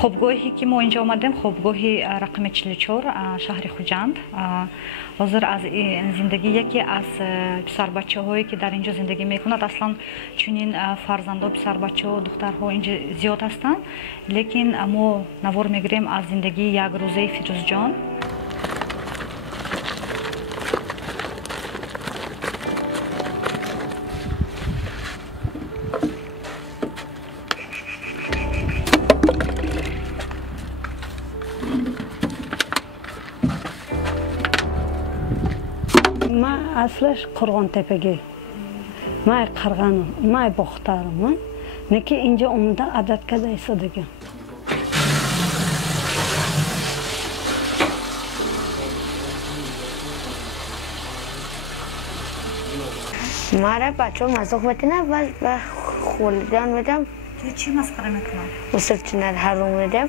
خوابگاهی که ما اینجا آمدیم خوابگاهی رقم 44 شهر خوجند. حاضر از این زندگی یکی از پسر بچه هایی که در اینجا زندگی میکنند اصلا چنین فرزندا پسر بچه ها دخترها اینجا زیاد هستند، لیکن ما نوار میگیریم از زندگی یک روزه فیروز جان. ما اصلش قرغان تپگی، ما قرغانم، ما بختارم، نکی اینجا اومده عادت کرده ایستادگی. ماره بچه مزاق بتینه و خولیدن بدم. چی مسخره میکنم؟ مصرف چنر هر رو میدم.